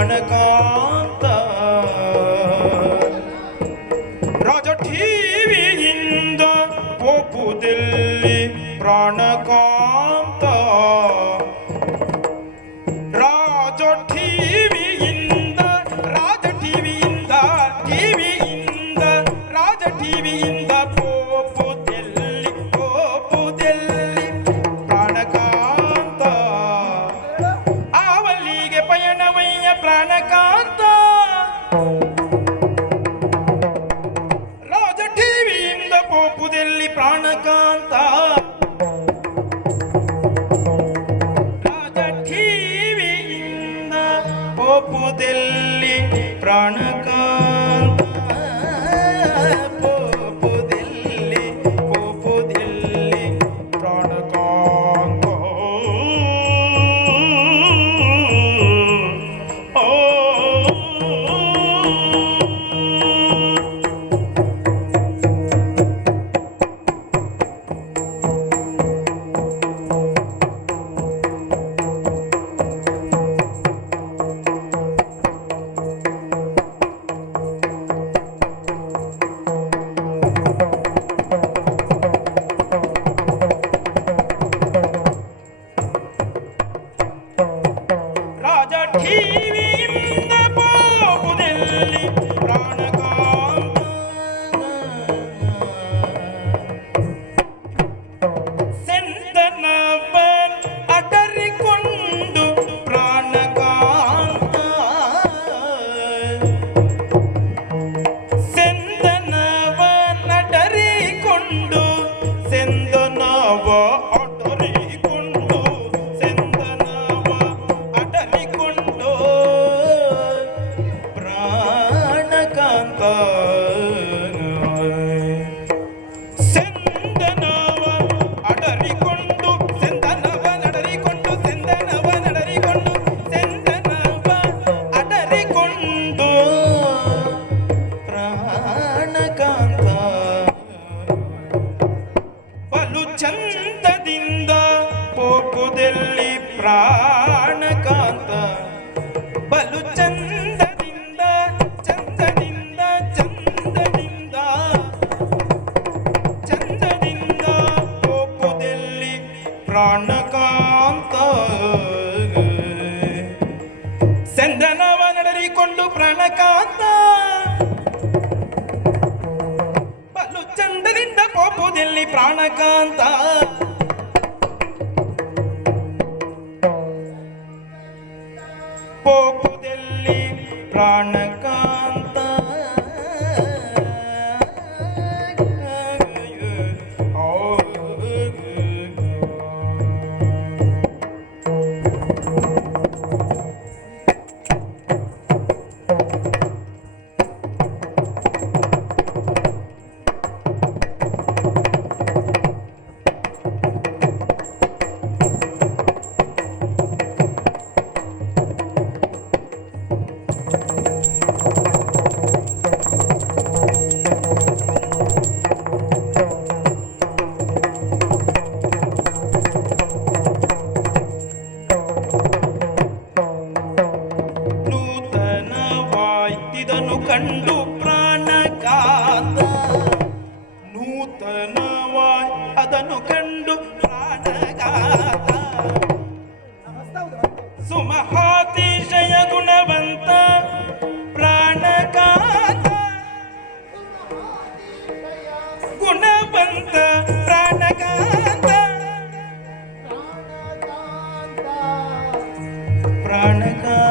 ಕಾಣಕಾಂತ ರಾಜ ಟಿವಿಯಿಂದ ಒಪ್ಪುದಿಲ್ಲಿ ಪ್ರಾಣಕಾಂತ. ರಾಜ ಟಿವಿಯಿಂದ ರಾಜ ಟಿವಿಯಿಂದ ಟಿವಿಯಿಂದ ರಾಜ ಟಿವಿಯಿಂದ ಪಯಣವಯ್ಯ ರಾಜ ಚಂದದಿಂದ ಪೋಪುದಲ್ಲಿ ಪ್ರಾಣಕಾಂತ ಬಲು ಚಂದದಿಂದ ಚಂದದಿಂದ ಚಂದದಿಂದ. ಚಂದದಿಂದ ಪೋಪುದಲ್ಲಿ ಪ್ರಾಣಕಾಂತ ಸಂದನವ ನಡೆರಿಕೊಂಡು ಪ್ರಾಣಕಾಂತ ಪ್ರಾಣಕಾಂತ. ಪೋಪುದಲ್ಲಿ ಪ್ರಾಣಕಾಂತ ನೋವಾಯ್ ಅದನ್ನು ಕಂಡು ಪ್ರಾಣಗಾತ ಸುಮಹಾತಿಶಯ ಗುಣವಂತ ಪ್ರಾಣಗಾತ ಗುಣವಂತ ಪ್ರಾಣಗಾತ. ಪ್ರಾಣಗಾತ.